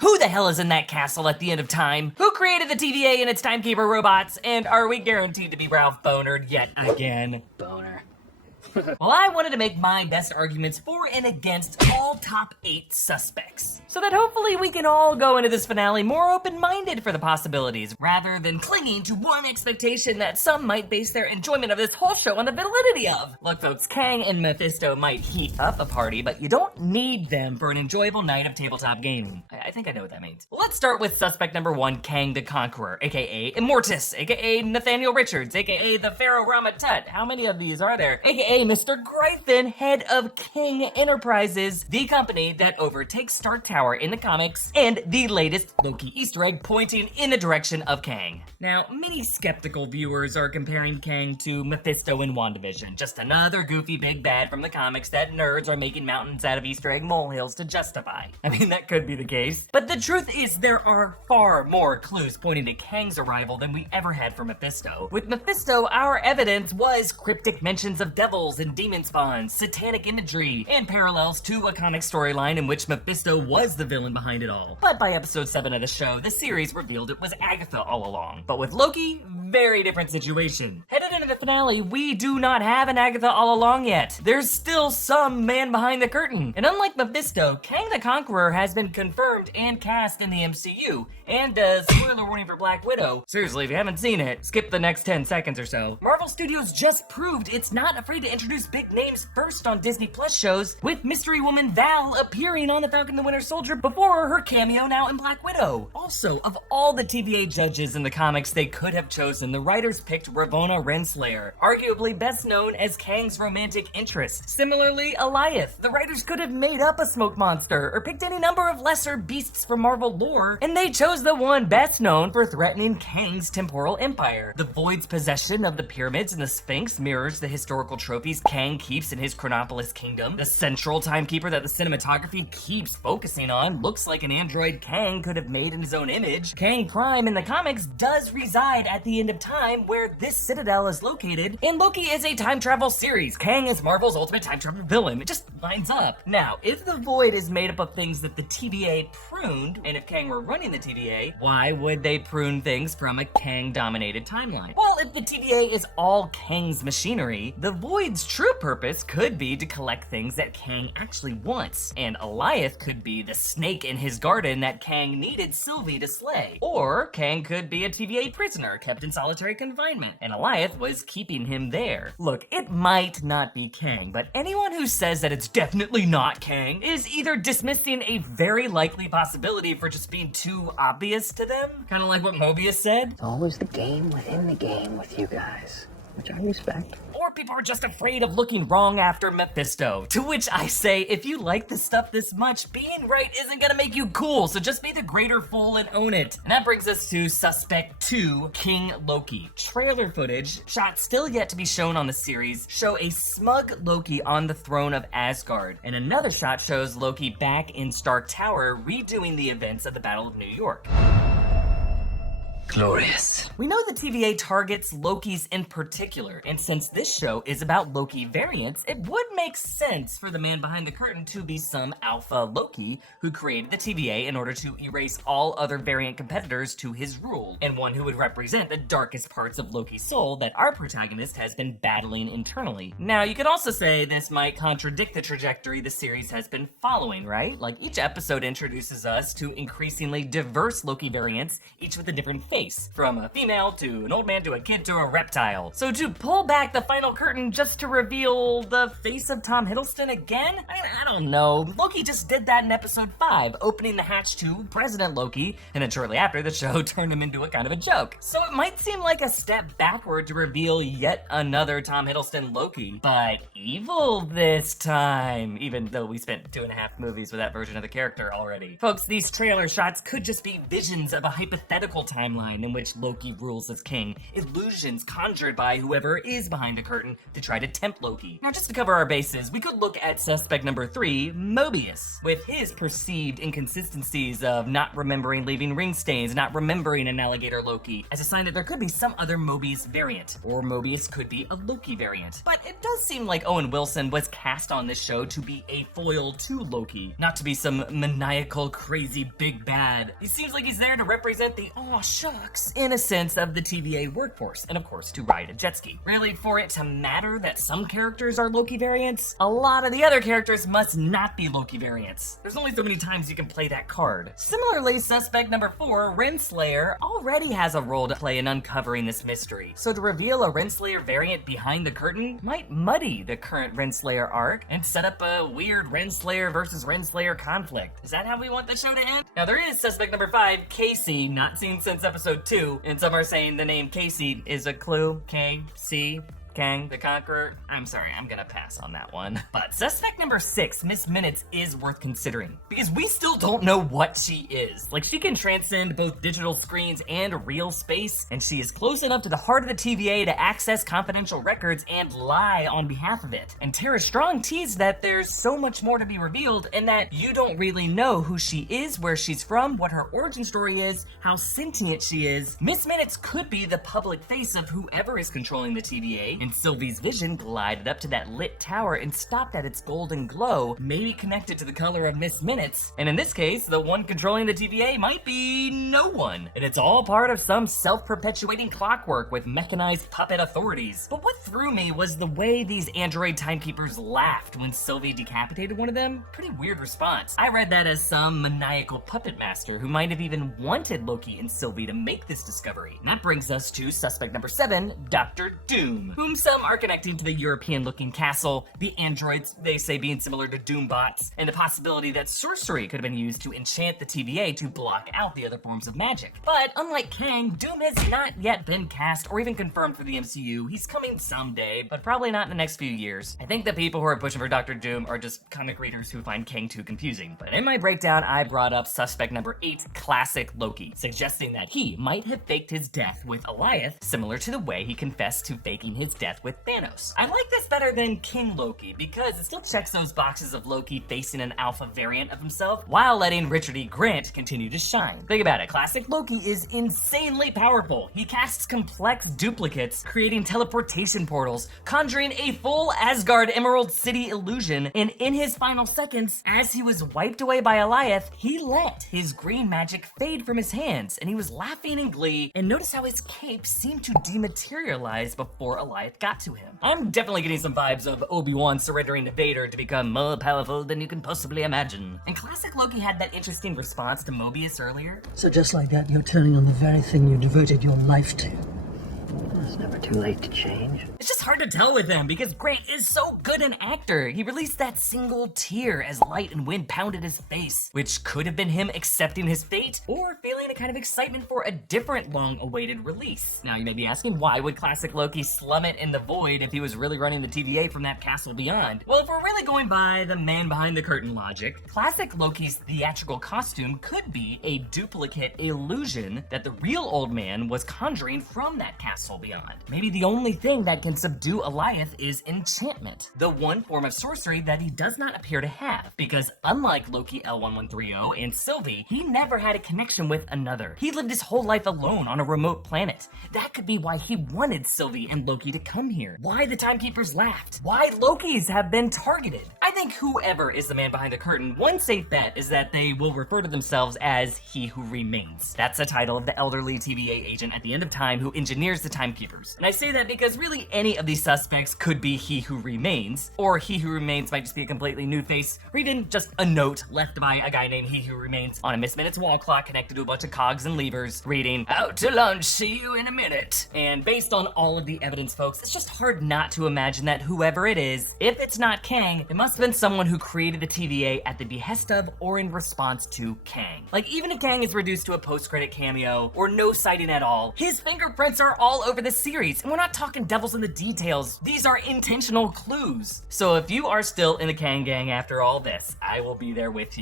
Who the hell is in that castle at the end of time? Who created the TVA and its timekeeper robots? And are we guaranteed to be Ralph Bonered yet again? Boner. Well, I wanted to make my best arguments for and against all top 8 suspects, so that hopefully we can all go into this finale more open-minded for the possibilities, rather than clinging to one expectation that some might base their enjoyment of this whole show on the validity of. Look folks, Kang and Mephisto might heat up a party, but you don't need them for an enjoyable night of tabletop gaming. I think I know what that means. Let's start with suspect number 1, Kang the Conqueror, aka Immortus, aka Nathaniel Richards, aka the Pharaoh Rama Tut. How many of these are there? Aka Mr. Gryphon, head of King Enterprises, the company that overtakes Stark Tower in the comics, and the latest Loki Easter egg pointing in the direction of Kang. Now, many skeptical viewers are comparing Kang to Mephisto in WandaVision, just another goofy big bad from the comics that nerds are making mountains out of Easter egg molehills to justify. I mean, that could be the case, but the truth is there are far more clues pointing to Kang's arrival than we ever had for Mephisto. With Mephisto, our evidence was cryptic mentions of devils and demon spawns, satanic imagery, and parallels to a comic storyline in which Mephisto was the villain behind it all. But by episode 7 of the show, the series revealed it was Agatha all along. But with Loki, very different situation. Headed into the finale, we do not have an Agatha all along yet. There's still some man behind the curtain. And unlike Mephisto, Kang the Conqueror has been confirmed and cast in the MCU. And spoiler warning for Black Widow. Seriously, if you haven't seen it, skip the next 10 seconds or so. Marvel Studios just proved it's not afraid to introduce big names first on Disneyplus shows, with mystery woman Val appearing on The Falcon and the Winter Soldier before her cameo now in Black Widow. Also, of all the TVA judges in the comics they could have chosen, the writers picked Ravonna Renslayer, arguably best known as Kang's romantic interest. Similarly, Alioth. The writers could have made up a smoke monster or picked any number of lesser beasts from Marvel lore, and they chose the one best known for threatening Kang's temporal empire. The Void's possession of the pyramids and the Sphinx mirrors the historical trophies Kang keeps in his Chronopolis kingdom. The central timekeeper that the cinematography keeps focusing on looks like an android Kang could have made in his own image. Kang Prime in the comics does reside at the end of time, where this citadel is located, and Loki is a time travel series. Kang is Marvel's ultimate time travel villain. It just lines up. Now, if the Void is made up of things that the TVA pruned, and if Kang were running the TVA, why would they prune things from a Kang-dominated timeline? Well, if the TVA is all Kang's machinery, the Void's true purpose could be to collect things that Kang actually wants, and Alioth could be the snake in his garden that Kang needed Sylvie to slay. Or Kang could be a TVA prisoner kept in solitary confinement, and Alioth was keeping him there. Look, it might not be Kang, but anyone who says that it's definitely not Kang is either dismissing a very likely possibility for just being too obvious to them, kind of like what Mobius said. It's always the game within the game with you guys, which I respect. Or people are just afraid of looking wrong after Mephisto. To which I say, if you like this stuff this much, being right isn't gonna make you cool, so just be the greater fool and own it. And that brings us to Suspect 2, King Loki. Trailer footage, shot still yet to be shown on the series, show a smug Loki on the throne of Asgard. And another shot shows Loki back in Stark Tower, redoing the events of the Battle of New York. Glorious. We know the TVA targets Lokis in particular, and since this show is about Loki variants, it would make sense for the man behind the curtain to be some alpha Loki who created the TVA in order to erase all other variant competitors to his rule, and one who would represent the darkest parts of Loki's soul that our protagonist has been battling internally. Now, you could also say this might contradict the trajectory the series has been following, right? Like, each episode introduces us to increasingly diverse Loki variants, each with a different face. From a female to an old man to a kid to a reptile. So to pull back the final curtain just to reveal the face of Tom Hiddleston again? I don't know. Loki just did that in episode 5, opening the hatch to President Loki, and then shortly after, the show turned him into a kind of a joke. So it might seem like a step backward to reveal yet another Tom Hiddleston Loki, but evil this time, even though we spent 2.5 movies with that version of the character already. Folks, these trailer shots could just be visions of a hypothetical timeline storyline in which Loki rules as king, illusions conjured by whoever is behind the curtain to try to tempt Loki. Now, just to cover our bases, we could look at suspect number 3, Mobius, with his perceived inconsistencies of not remembering leaving ring stains, not remembering an alligator Loki, as a sign that there could be some other Mobius variant, or Mobius could be a Loki variant. But it does seem like Owen Wilson was cast on this show to be a foil to Loki, not to be some maniacal, crazy big bad. He seems like he's there to represent the aw shucks innocence of the TVA workforce, and of course to ride a jet ski. Really, for it to matter that some characters are Loki variants, a lot of the other characters must not be Loki variants. There's only so many times you can play that card. Similarly, suspect number 4, Renslayer, already has a role to play in uncovering this mystery. So to reveal a Renslayer variant behind the curtain might muddy the current Renslayer arc and set up a weird Renslayer versus Renslayer conflict. Is that how we want the show to end? Now there is suspect number 5, Casey, not seen since episode 2, and some are saying the name Casey is a clue. K-C. Kang the Conqueror. I'm sorry, I'm gonna pass on that one. But suspect number 6, Miss Minutes, is worth considering because we still don't know what she is. Like, she can transcend both digital screens and real space, and she is close enough to the heart of the TVA to access confidential records and lie on behalf of it. And Tara Strong teased that there's so much more to be revealed and that you don't really know who she is, where she's from, what her origin story is, how sentient she is. Miss Minutes could be the public face of whoever is controlling the TVA, and Sylvie's vision glided up to that lit tower and stopped at its golden glow, maybe connected to the color of Miss Minutes. And in this case, the one controlling the TVA might be no one. And it's all part of some self-perpetuating clockwork with mechanized puppet authorities. But what threw me was the way these android timekeepers laughed when Sylvie decapitated one of them. Pretty weird response. I read that as some maniacal puppet master who might have even wanted Loki and Sylvie to make this discovery. And that brings us to suspect number 7, Dr. Doom, whom some are connecting to the European-looking castle, the androids they say being similar to Doombots, and the possibility that sorcery could have been used to enchant the TVA to block out the other forms of magic. But unlike Kang, Doom has not yet been cast or even confirmed for the MCU. He's coming someday, but probably not in the next few years. I think the people who are pushing for Dr. Doom are just comic readers who find Kang too confusing. But in my breakdown, I brought up suspect number 8, Classic Loki, suggesting that he might have faked his death with Alioth, similar to the way he confessed to faking his death with Thanos. I like this better than King Loki because it still checks those boxes of Loki facing an alpha variant of himself while letting Richard E. Grant continue to shine. Think about it, Classic Loki is insanely powerful. He casts complex duplicates, creating teleportation portals, conjuring a full Asgard Emerald City illusion, and in his final seconds, as he was wiped away by Alioth, he let his green magic fade from his hands, and he was laughing in glee, and notice how his cape seemed to dematerialize before Alioth got to him. I'm definitely getting some vibes of Obi-Wan surrendering to Vader to become more powerful than you can possibly imagine. And Classic Loki had that interesting response to Mobius earlier. So just like that, you're turning on the very thing you devoted your life to. It's never too late to change. It's just hard to tell with him because Grant is so good an actor. He released that single tear as light and wind pounded his face, which could have been him accepting his fate or feeling a kind of excitement for a different long-awaited release. Now you may be asking, why would Classic Loki slum it in the void if he was really running the TVA from that castle beyond? Well, if we're really going by the man behind the curtain logic, Classic Loki's theatrical costume could be a duplicate illusion that the real old man was conjuring from that castle beyond. Maybe the only thing that can subdue Alioth is enchantment, the one form of sorcery that he does not appear to have, because unlike Loki L1130 and Sylvie, he never had a connection with another. He lived his whole life alone on a remote planet. That could be why he wanted Sylvie and Loki to come here, why the Timekeepers laughed, why Lokis have been targeted. I think whoever is the man behind the curtain, one safe bet is that they will refer to themselves as He Who Remains. That's the title of the elderly TVA agent at the end of time who engineers the Timekeepers. And I say that because really any of these suspects could be He Who Remains, or He Who Remains might just be a completely new face, or even just a note left by a guy named He Who Remains on a Miss Minutes wall clock connected to a bunch of cogs and levers, reading, "Out to lunch, see you in a minute." And based on all of the evidence, folks, it's just hard not to imagine that whoever it is, if it's not Kang, it must have been someone who created the TVA at the behest of or in response to Kang. Like, even if Kang is reduced to a post-credit cameo or no sighting at all, his fingerprints are all over the series, and we're not talking devils in the details. These are intentional clues. So if you are still in the Kang gang after all this, I will be there with you.